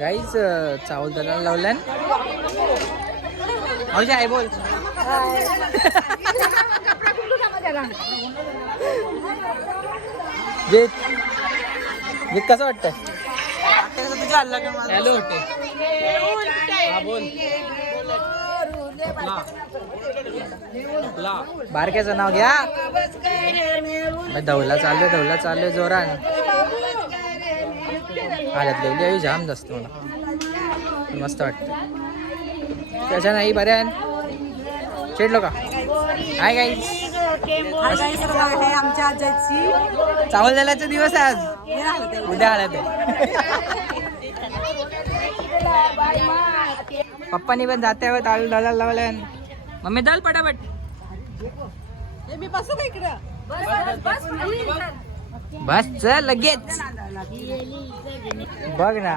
गाईच चावल दलाल लावल्यान. मावशी आहे बोल. जे कसं वाटतंय? हॅलो वाटते. हा बोल. बारक्याचं नाव घ्या. धवला चाललोय जोरान. हालत लावली जाम जास्त मला मस्त वाटतं. त्याच्या नाही बऱ्या चिडलो का? Hi guys. आमच्या आजीची चावल दलाचा दिवस आहे आज. उद्या हळद आहे. पप्पानी पण जाते दलाल लावल्या. मम्मी दल पटापट. मी बसू का इकडं? बस चल लगेच. बघ ना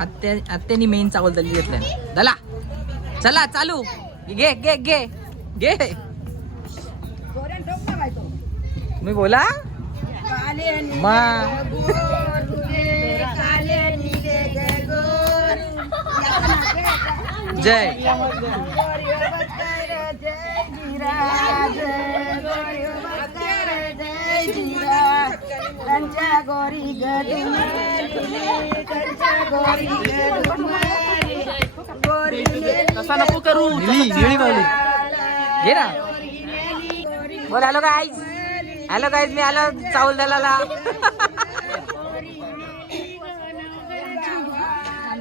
आत्यानी मेन चावल दली घेतल्या. दला चला चालू. घे घे घे घे. मी बोला मा जय तसा नको करू. निळी बावली घे ना. बोल हॅलो गाईज. हॅलो गाईज मी आलो चावल दलाला.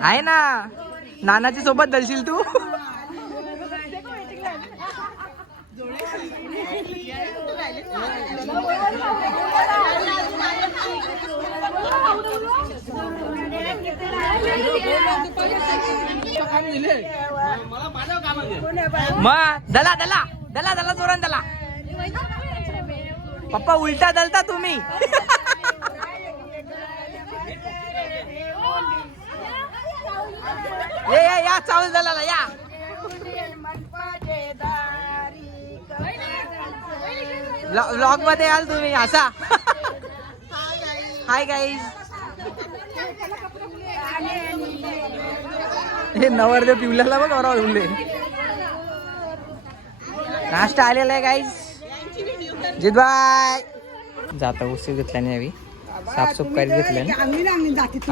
आहे ना नानाची सोबत दलशील तू. मग दला दला दला दला जोरान दला. पप्पा उलटा दलता तुम्ही. या चावल दलाला या. व्लॉग मध्ये याल तुम्ही असा. Hi guys. हे नवरदेव पिवल्याला बघ बरोबर उरले. नाश्ता आलेला आहे गाईज. जित बाय. जाता उशीर घेतल्याने यावी साफसूफ करीत घेतल्याने.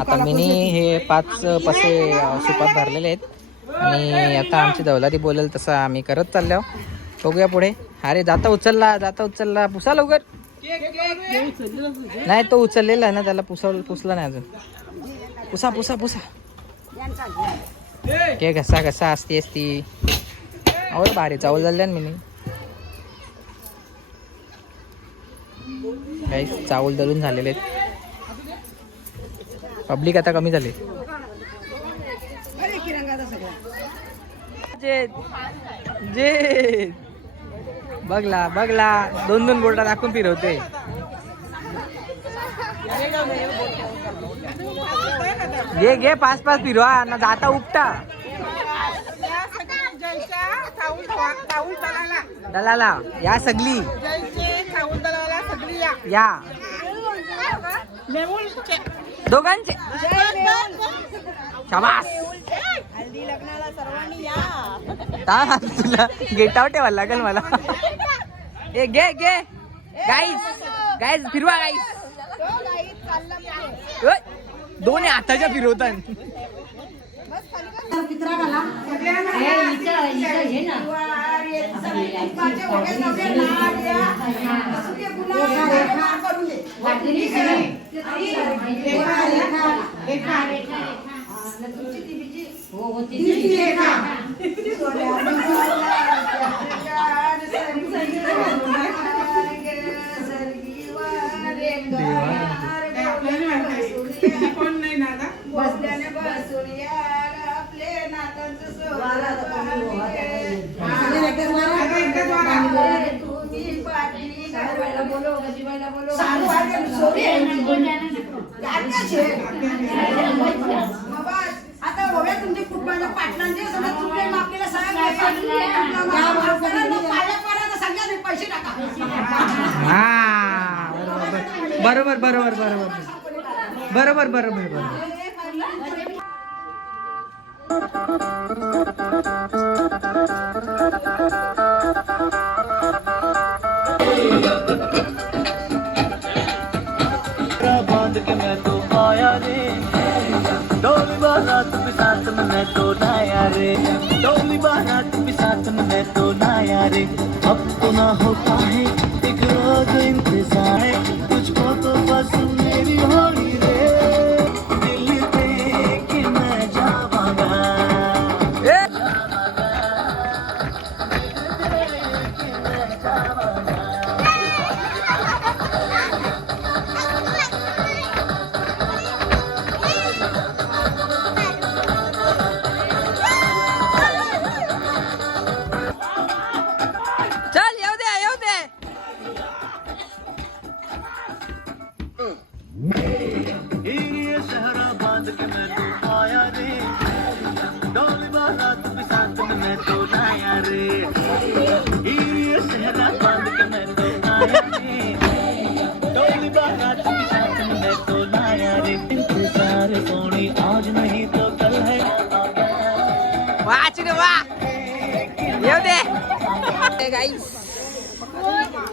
आता मिनी हे 5 पसे सुपात भरलेले आहेत आणि आता आमची दौलाती बोलेल तसं आम्ही करत चाललो. बघूया पुढे. अरे जाता उचलला पुसा लवकर. नाही तो उचललेला आहे ना त्याला पुसला नाही अजून. पुसा पुसा पुसा. के घसा असती. और भारी चावल झाले मी काही चावल दळून झालेले आहेत. पब्लिक आता कमी झाले. जे बघला 2 बोटा दाखवून फिरवते. घे 5 फिरवा ना जाता उपटा. दलाला या सगळी या दोघांचे शाबास. तुला गेटावर ठेवायला लागेल मला. ए घे गाईज फिरवा गाईज. 2 हाताच्या फिरवतात. आता होव्या तुमचे कुटुंबाच्या पाटलांचे पैसे टाका. बरोबर बरोबर बरोबर बरोबर. बांध के मैं तो आया रे, डोली बारात के साथ में मैं तो लाया रे, डोली बारात के साथ में मैं तो लाया रे। अब तो ना होता है एक रोज इंतजार है, तुझको तो बस मेरी होनी रे, दिल पे कि मैं जावांगा। चल येऊ दे येऊ दे. ये सहरा बांध के मैं तो आया रे, डोली बारात के साथ में मैं तो लाया रे, ये सहरा बांध के मैं तो आया रे, डोली बारात के साथ में मैं तो लाया रे। इंतजार सोनी आज नहीं तो कल है, वा चिने वा येऊ दे. गाईस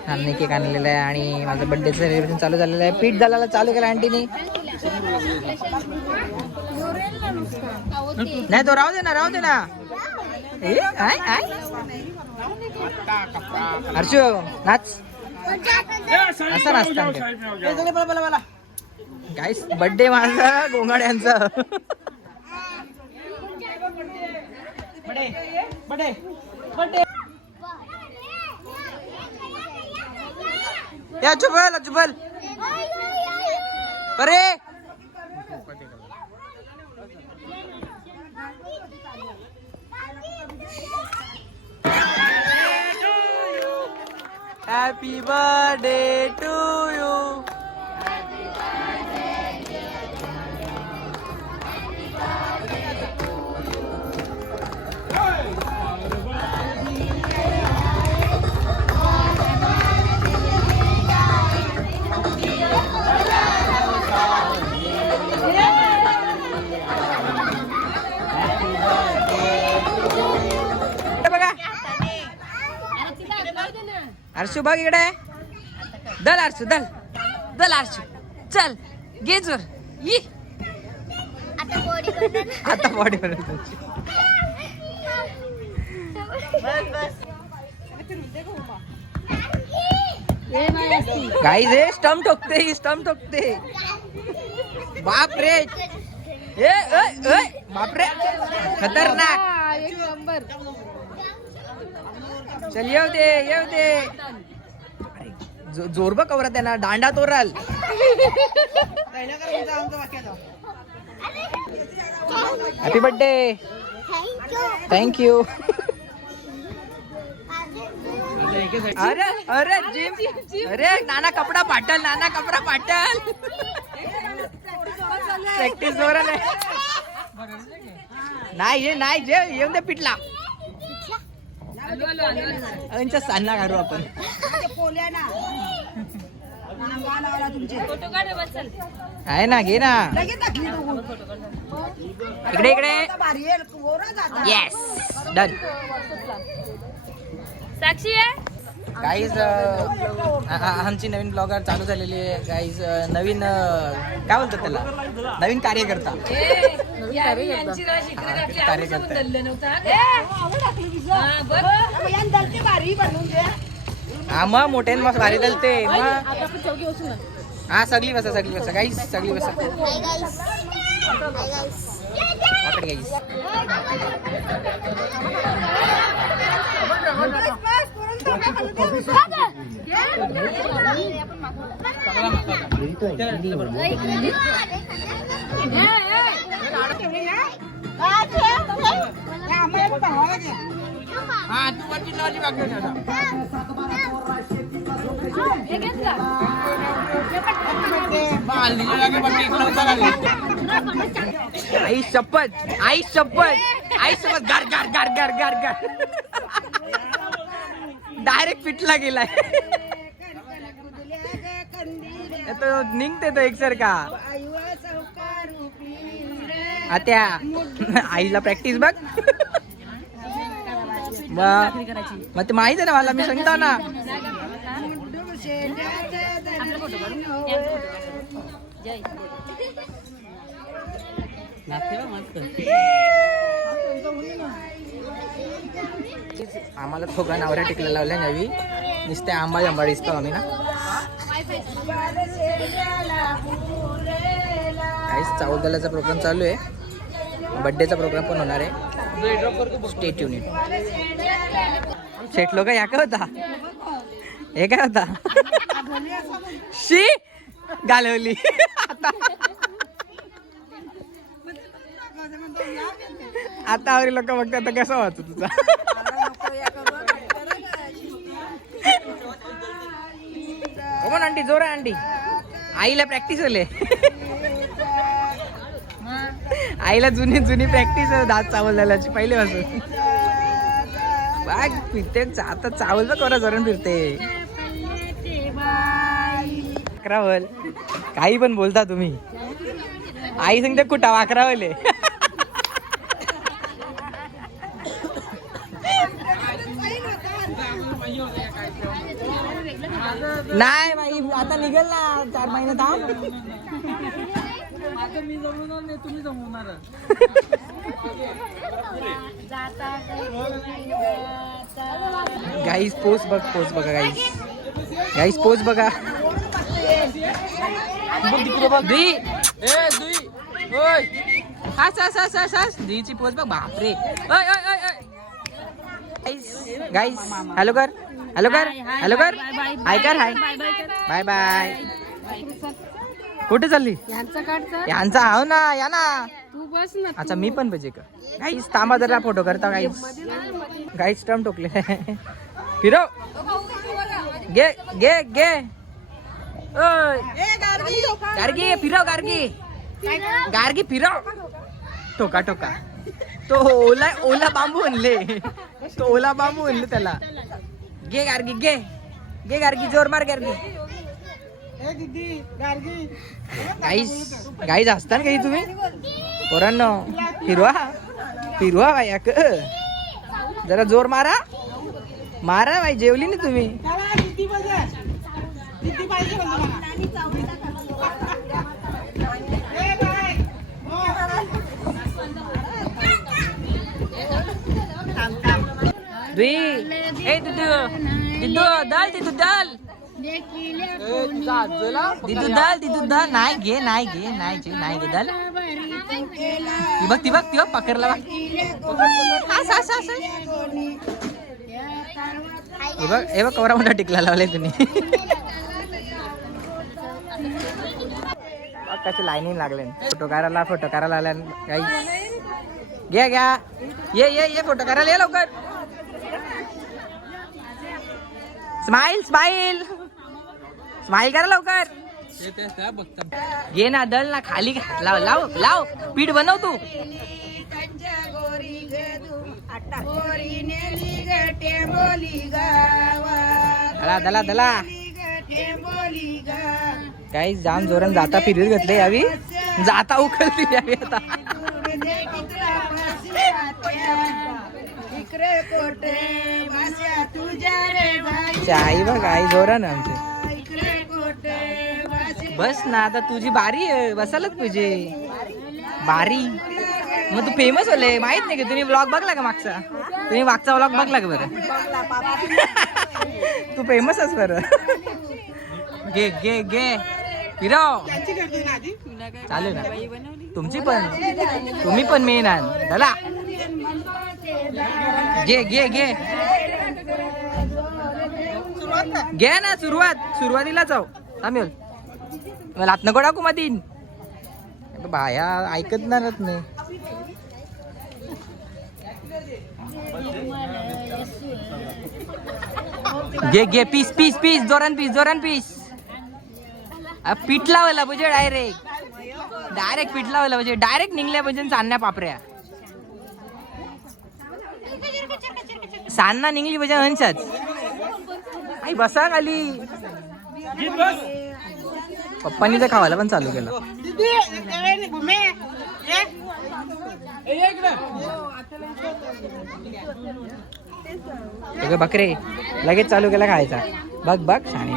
आम्ही केक आणलेला आहे आणि माझं बर्थडे सेलिब्रेशन चालू झालेलं आहे. पीठ घालायला चालू केलं आंटीने. नाही तो राहू दे ना राहू दे ना. ए, आय आय हर्षू नाच असं नाचता. गाईस बर्थडे माझा गोंगाड्यांचा. या जुबल जुबल अरे happy birthday to you. Harshu बघ इकडे. दल हर्षू दल दल हर्षू चल घे जोर ये. आता बॉडी गाईज हे स्टंप ठोकते ही स्टंप ठोकते. बाप रे ए बाप रे खतरनाक. चल येऊ दे जोर बघ कवरा त्यांना दांडा तोराल. Happy birthday. थँक्यू. अरे अरे जिम अरे नाना कपडा फाटल नाना कपडा फाटल. प्रॅक्टिस जोर नाही हे नाही जे येऊन दे पिटला. सान्ना घालू आपण. आहे ना घे ना इकडे इकडे. Yes done. साक्षी आहे गाईज आमची नवीन ब्लॉगर चालू झालेली आहे. गाईज नवीन काय बोलतात त्याला नवीन कार्यकर्ता. हा मग मोठ्यान मस्त भारी दलते मग. हा सगळी बसा गाईज सगळी बसा. गाईज हा तू वरती लावली आई शपथ आई शपथ गार गार गार गार गार गार. डायरेक्ट पिटला गेलाय. तो निघते तो एकसारखा. आत्या आईला प्रॅक्टिस बघ. मग ते माहित आहे ना मला, मी सांगतो ना. आम्हाला थोडा नवऱ्या टिकला लावल्या नवी नुसते आंबा दिसतो आम्ही ना. काहीच चावल दलाचा प्रोग्राम चालू आहे. बर्थडेचा प्रोग्राम पण होणार आहे. Stay tune in. शेटलो का या काय होता, हे काय होता, शी घालवली. आता आवरी लोक बघतात आता कसं वाचू तुझा. हो आंटी जोर आहे आंटी. आईला प्रॅक्टिस होले. आईला जुनी प्रॅक्टिस दात चावल झाल्याची पहिले पासून. बाग फिरते आता चावल तर कोणा जरण फिरते. अकरावल काही पण बोलता तुम्ही. आई सांगते कुठं अकरावले. नाही बाई आता निघेल ना 4 महिने थांब. मी जमवणार नाही, तुम्ही जमवणार. गाईस पोस्ट बघा गाईस पोस्ट बघा. दीची पोस्ट बघ. बापरे. गाईस हॅलो कर हाय कर. Hi bye bye. कुठे चालली यांचा आहो ना या ना. अच्छा मी पण पाहिजे का. गाईस थांबा जरा फोटो करता. गाईस स्टम टोकले. फिरव गे गे गे. गार्गी फिरव गार्गी फिरव. टोका तो ओला बांबू आणले. त्याला. गे गार्गी जोर मार गार्गी. गाईज असता ना काही तुम्ही पोरांनो. फिरवा बाई जरा जोर मारा बाई. जेवली ना तुम्ही. दिदू दाल नाही घे दाल. ती बघ पकडला बघ. हे बघ कवरा मोठा टिकला लावलाय तुम्ही. कसे लाईनिंग लागले. फोटो करायला गाईस. घ्या ये फोटो करायला ये लवकर. स्माइल करा लवकर. घे ना दल ना खाली लाव पीठ बनव तू. दला काही जाम जोरान जाता फिरत घेतले यावी. जाता उखलती यावी आता. आई बघ आई जोरान आमचे. बस ना आता तुझी बारी आहे. बसायलाच पाहिजे बारी. मग तू फेमस होले माहित नाही का. तुम्ही व्लॉग बघला का मागचा. व्लॉग बघला का बरं. तू फेमस आहेस बरं. गे फिरव. चालू ना तुम्ही पण मेन आहे दला. घे ना सुरुवातीला जाऊ थांबेल. मला हात नको टाकू मधीन. बाया ऐकतणारच नाही. घे पीस जोरान पीस. पीठ लावायला पाहिजे. डायरेक्ट पीठ लावायला पाहिजे. डायरेक्ट निघल्या पाहिजे चांदण्या पापऱ्या. सान्ना निघली पाहिजे हंचच. आई बसा खाली. पप्पांनी तर खावायला पण चालू केलं. बकरे लगेच चालू केला खायचा. बघ बघ छान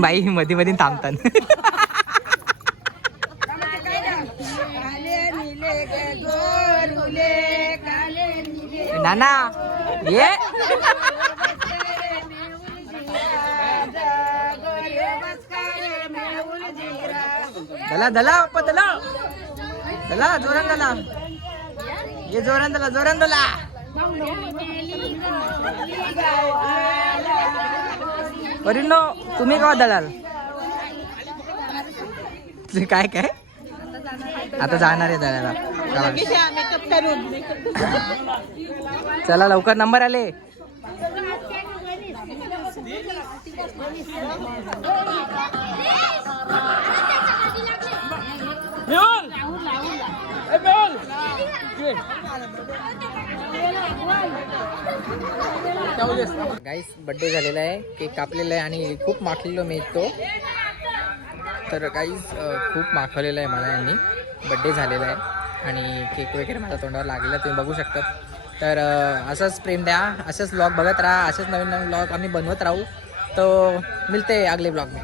बाई मध्ये मध्ये थांबतात. नाना ये दला दला पप्पा दला दला जोरान दला ये जोरान दला वरीनो तुम्ही का दलाल काय काय आता जाणार आहे दलाला. चला लवकर नंबर आले. गाईस बर्थडे झालेला आहे. केक कापलेला आहे आणि खूप माखलेलो मी तो. तर गाईस खूप माखवलेलं आहे मला यांनी. बड्डे झालेला आहे आणि केक वगैरे माझ्या तोंडावर लागलेला तुम्ही बघू शकता. तर असंच प्रेम द्या, असंच व्लॉग बघत राहा, असेच नवीन नवीन व्लॉग आम्ही बनवत राहू. तो मिलते अगले व्लॉग में.